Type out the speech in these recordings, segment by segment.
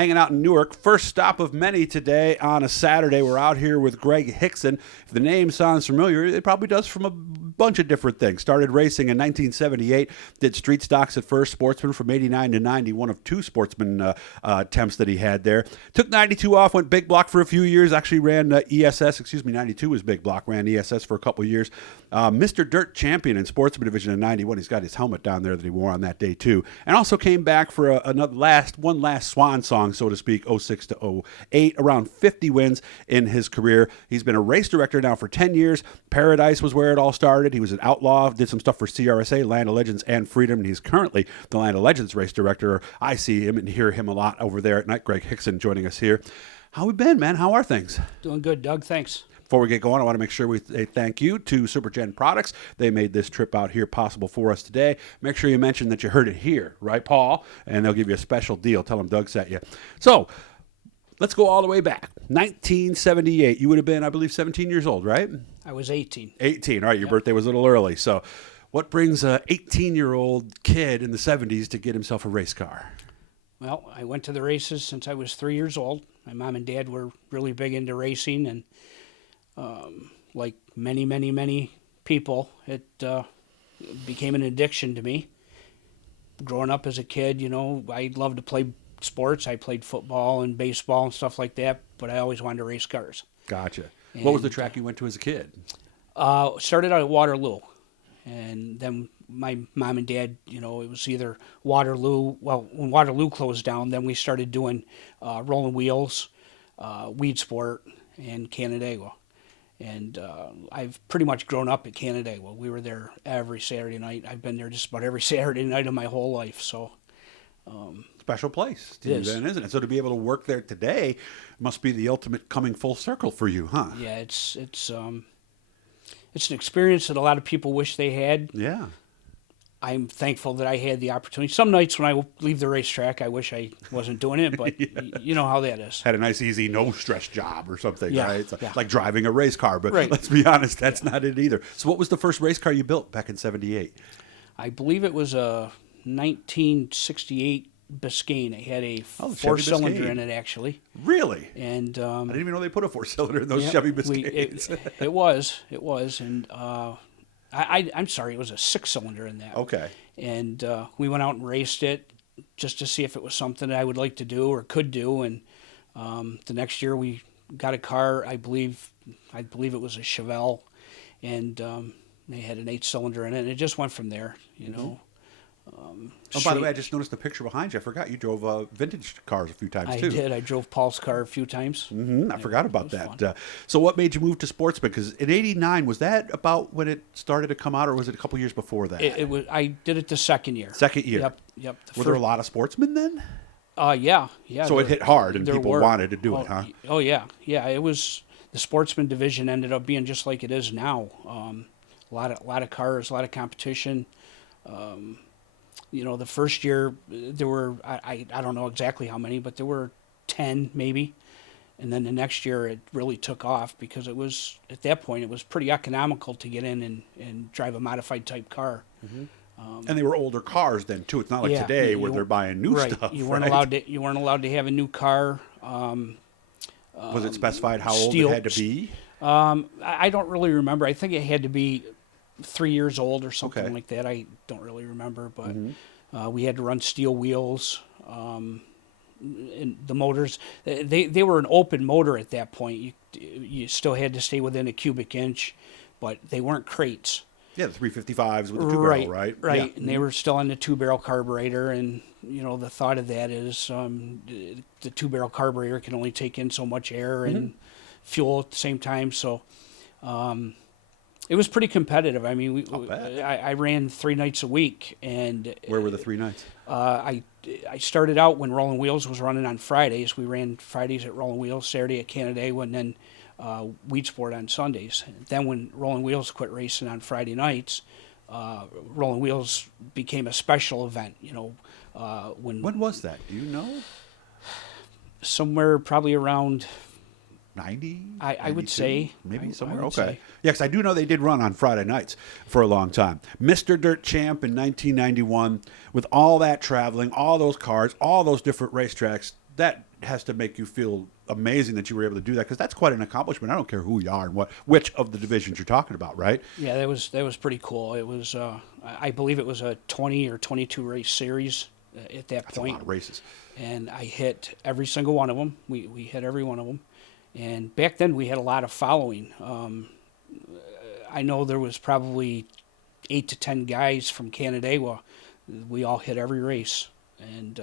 hanging out in Newark. First stop of many today on a Saturday. We're out here with Greg Hixson. If the name sounds familiar, it probably does from a bunch of different things. Started racing in 1978, did street stocks at first, sportsman from 89 to 90, one of two sportsman attempts that he had there. Took 92 off, went big block for a few years, actually ran ESS, 92 was big block, ran ESS for a couple of years. Mr. Dirt champion in sportsman division in 91. He's got his helmet down there that he wore on that day too. And also came back for one last swan song, so to speak, 06 to 08, around 50 wins in his career. He's been a race director now for 10 years. Paradise was where it all started. He was an outlaw, did some stuff for CRSA, Land of Legends, and Freedom, and he's currently the Land of Legends race director. I see him and hear him a lot over there at night. Greg Hixson joining us here. How we been, man? How are things? Doing good, Doug. Thanks. Before we get going, I want to make sure we say thank you to SuperGen Products. They made this trip out here possible for us today. Make sure you mention that you heard it here, right, Paul? And they'll give you a special deal. Tell them Doug sent you. So let's go all the way back. 1978. You would have been, I believe, 17 years old, right? I was 18. 18. All right, your birthday was a little early. So what brings an 18-year-old kid in the 70s to get himself a race car? Well, I went to the races since I was 3 years old. My mom and dad were really big into racing, and like many people, it became an addiction to me. Growing up as a kid, I loved to play sports. I played football and baseball and stuff like that, but I always wanted to race cars. Gotcha. What was the track you went to as a kid? Started out at Waterloo, and then my mom and dad, it was either Waterloo. Well, when Waterloo closed down, then we started doing rolling wheels, Weed Sport, and Canandaigua. And I've pretty much grown up at Canandaigua. We were there every Saturday night. I've been there just about every Saturday night of my whole life. So special place, it is. Then, isn't it? So to be able to work there today must be the ultimate coming full circle for you, huh? Yeah, it's an experience that a lot of people wish they had. Yeah. I'm thankful that I had the opportunity. Some nights when I leave the racetrack, I wish I wasn't doing it, but you know how that is. Had a nice, easy, no-stress job or something, yeah, right? It's yeah. like driving a race car, but right. Let's be honest, that's not it either. So what was the first race car you built back in 78? I believe it was a 1968 Biscayne. It had a four-cylinder in it, actually. Really? And I didn't even know they put a four-cylinder in those Chevy Biscaynes. It was, and I'm sorry, it was a six-cylinder in that. Okay. And we went out and raced it just to see if it was something that I would like to do or could do. And the next year we got a car. I believe it was a Chevelle, and they had an 8-cylinder in it. And it just went from there, Mm-hmm. By the way, I just noticed the picture behind you. I forgot you drove vintage cars a few times, too. I did. I drove Paul's car a few times. Mm-hmm. I forgot about that. So what made you move to sportsman? Because in 89, was that about when it started to come out, or was it a couple years before that? It was. I did it the second year. Second year? Yep. Were there a lot of sportsmen then? Yeah. So it hit hard, and people wanted to do it, huh? Oh, yeah. Yeah, it was. The sportsman division ended up being just like it is now. A lot of cars, a lot of competition. The first year there were, I don't know exactly how many, but there were 10 maybe. And then the next year it really took off because it was, at that point, it was pretty economical to get in and drive a modified type car. Mm-hmm. And they were older cars then too. It's not like today where they're buying new stuff. You weren't allowed to have a new car. Was it specified how old it had to be? I don't really remember. I think it had to be 3 years old or something like that. I don't really remember, but we had to run steel wheels. And the motors, they were an open motor at that point. You still had to stay within a cubic inch, but they weren't crates. Yeah, the 355s with the two-barrel, right? Right, yeah. And they were still on the two-barrel carburetor, and the thought of that is the two-barrel carburetor can only take in so much air and fuel at the same time, so it was pretty competitive. I mean, I ran 3 nights a week, and where were the 3 nights? I started out when Rolling Wheels was running on Fridays. We ran Fridays at Rolling Wheels, Saturday at Canandaigua, and then Weed Sport on Sundays. Then when Rolling Wheels quit racing on Friday nights, Rolling Wheels became a special event. When was that? Do you know? Somewhere probably around 90? I would say. Maybe somewhere? Okay. Say. Yeah, because I do know they did run on Friday nights for a long time. Mr. Dirt Champ in 1991, with all that traveling, all those cars, all those different racetracks, that has to make you feel amazing that you were able to do that, because that's quite an accomplishment. I don't care who you are and which of the divisions you're talking about, right? Yeah, that was pretty cool. It was, I believe it was a 20 or 22 race series at that That's point. a lot of races. And I hit every single one of them. We hit every one of them. And back then we had a lot of following. I know there was probably 8 to 10 guys from Canandaigua. We all hit every race. And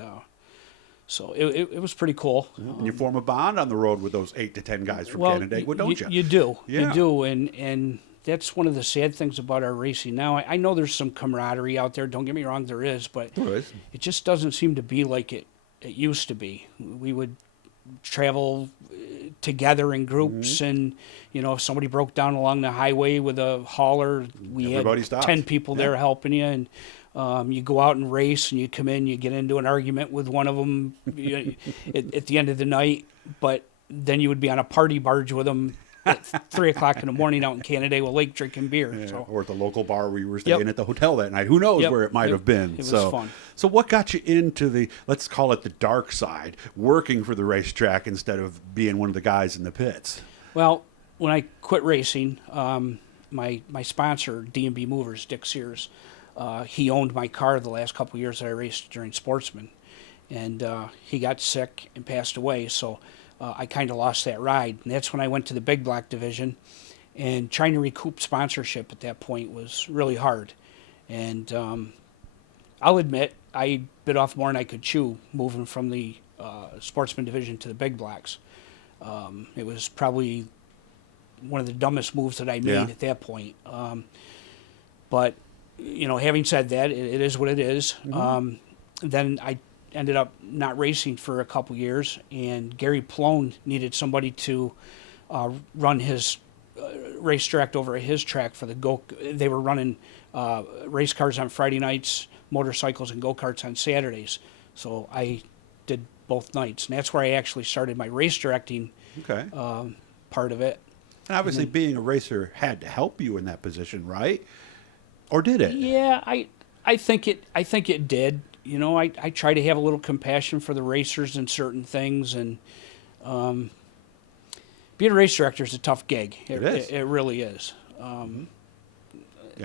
so it was pretty cool. And you form a bond on the road with those 8 to 10 guys from Canandaigua, don't you? You do. Yeah. You do. And that's one of the sad things about our racing now. I know there's some camaraderie out there. Don't get me wrong, there is. But There is. it just doesn't seem to be like it used to be. We would travel together in groups, and if somebody broke down along the highway with a hauler, we Everybody had stopped. 10 people there helping you, and you go out and race, and you come in, you get into an argument with one of them at the end of the night, but then you would be on a party barge with them at 3 o'clock in the morning out in Canandaigua Lake drinking beer. Yeah, So. or at the local bar where you were staying at the hotel that night. Who knows where it might have been. It was so, fun. So what got you into the, let's call it the dark side, working for the racetrack instead of being one of the guys in the pits? Well, when I quit racing, my sponsor, D&B Movers, Dick Sears, he owned my car the last couple of years that I raced during Sportsman. And he got sick and passed away, so I kind of lost that ride. And that's when I went to the big block division. And trying to recoup sponsorship at that point was really hard. And I'll admit, I bit off more than I could chew moving from the Sportsman division to the big blocks. It was probably one of the dumbest moves that I made at that point. But, having said that, it is what it is. Then I ended up not racing for a couple years, and Gary Plone needed somebody to run his racetrack over at his track for they were running race cars on Friday nights, motorcycles and go-karts on Saturdays. So I did both nights, and that's where I actually started my race directing part of it. And obviously being a racer had to help you in that position, right? Or did it? Yeah, I think it did. I try to have a little compassion for the racers in certain things, and being a race director is a tough gig. It is. It really is.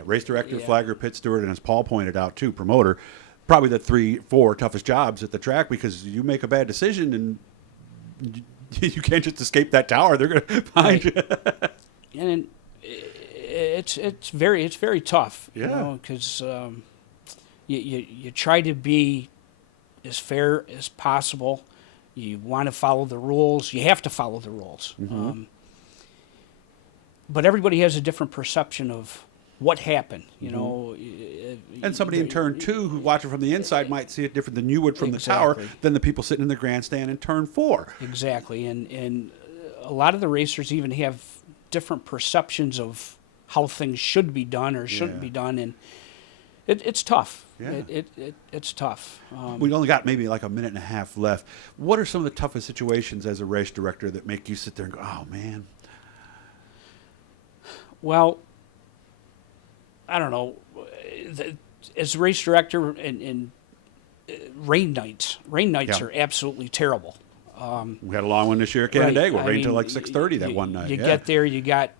Race director, flagger, pit steward, and as Paul pointed out too, promoter, probably the 3-4 toughest jobs at the track, because you make a bad decision and you can't just escape that tower. They're going to find you. And it's very tough. Yeah. Because you try to be as fair as possible. You want to follow the rules. You have to follow the rules. But everybody has a different perception of what happened. And somebody in turn 2 who watching from the inside might see it different than you would from the tower, than the people sitting in the grandstand in turn 4. Exactly. And a lot of the racers even have different perceptions of how things should be done or shouldn't be done, and it's tough. Yeah. It's tough. We only got maybe like a minute and a half left. What are some of the toughest situations as a race director that make you sit there and go, oh, man? Well, I don't know. As a race director, and rain nights are absolutely terrible. We had a long one this year at Canandaigua. Right. Rained until like 6:30 that one night. You get there, you got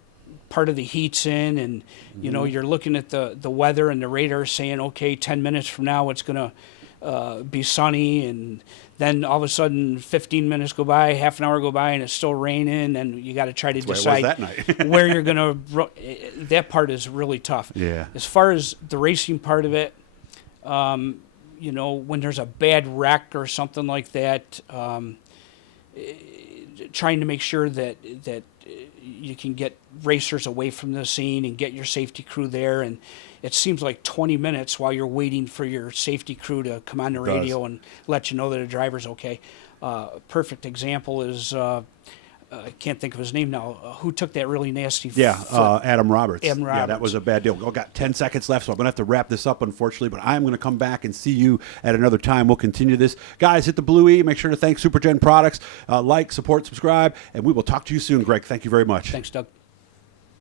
part of the heat's in, and you're looking at the weather and the radar saying, okay, 10 minutes from now it's going to be sunny, and then all of a sudden 15 minutes go by, half an hour go by, and it's still raining, and you got to try to decide that night. where you're going to. That part is really tough. Yeah. As far as the racing part of it, when there's a bad wreck or something like that, trying to make sure that you can get racers away from the scene and get your safety crew there, and it seems like 20 minutes while you're waiting for your safety crew to come on the radio and let you know that a driver's okay. Perfect example is I can't think of his name now. Who took that really nasty? Adam Roberts. Adam Roberts. Yeah, that was a bad deal. Got 10 seconds left, so I'm going to have to wrap this up, unfortunately, but I'm going to come back and see you at another time. We'll continue this. Guys, hit the blue E. Make sure to thank Supergen Products. Like, support, subscribe, and we will talk to you soon, Greg. Thank you very much. Thanks, Doug.